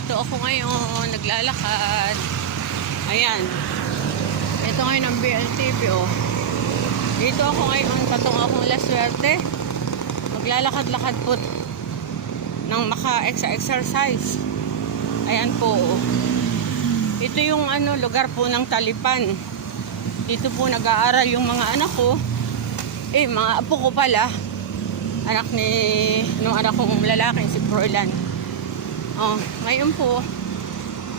Ito ako ngayon, naglalakad. Ayan. Ito ngayon ang BLTP, oh. Dito ako ngayon, patung akong La Suerte. Maglalakad-lakad po ng maka-exercise. Ayan po, oh. Ito yung lugar po ng Talipan. Dito po nag-aaral yung mga anak ko. Mga apo ko pala. Nung anak kong lalaki, si Froilan. Ngayon po,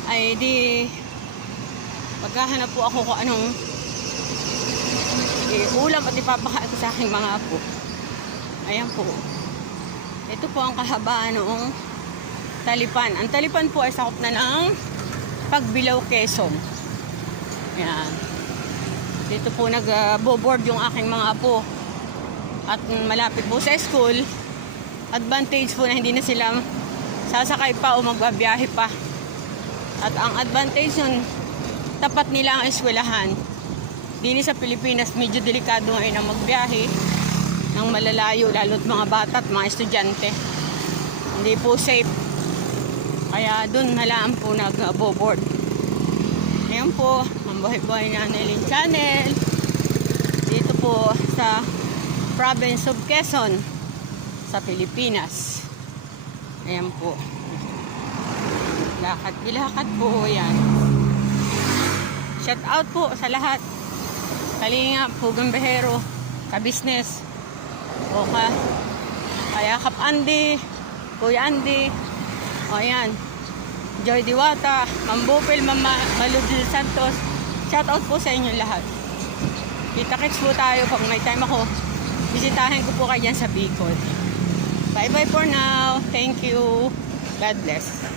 ay di maghahanap po ako kung anong ulam at ipapakain ko sa aking mga apo. Ayan po. Ito po ang kahabaan noong Talipan. Ang Talipan po ay sakop na ng Pagbilao, Quezon. Ayan. Dito po nag-board yung aking mga apo. At malapit po sa school, advantage po na hindi na sila sasakay pa o magbabiyahe pa. At ang advantage nun, tapat nila ang eskwelahan. Dini sa Pilipinas, medyo delikado ngayon ang magbiyahe ng malalayo, lalo't mga bata at mga estudyante. Hindi po safe. Kaya dun nalaan po nag-board. Ngayon po, Mambuhay-Buhay na Nelin Channel. Dito po sa province of Quezon sa Pilipinas. Ayan po. Lakad po yan. Shout out po sa lahat. Kalinga, Pugang Behero, ka-business. Kaya Kap Andy, Kuya Andy. Ayan. Joy Diwata, Mambupil, Maludil Santos. Shout out po sa inyo lahat. Kita-kits po tayo pag may time ako. Bisitahin ko po kayo dyan sa Bicol. Bye-bye for now. Thank you. God bless.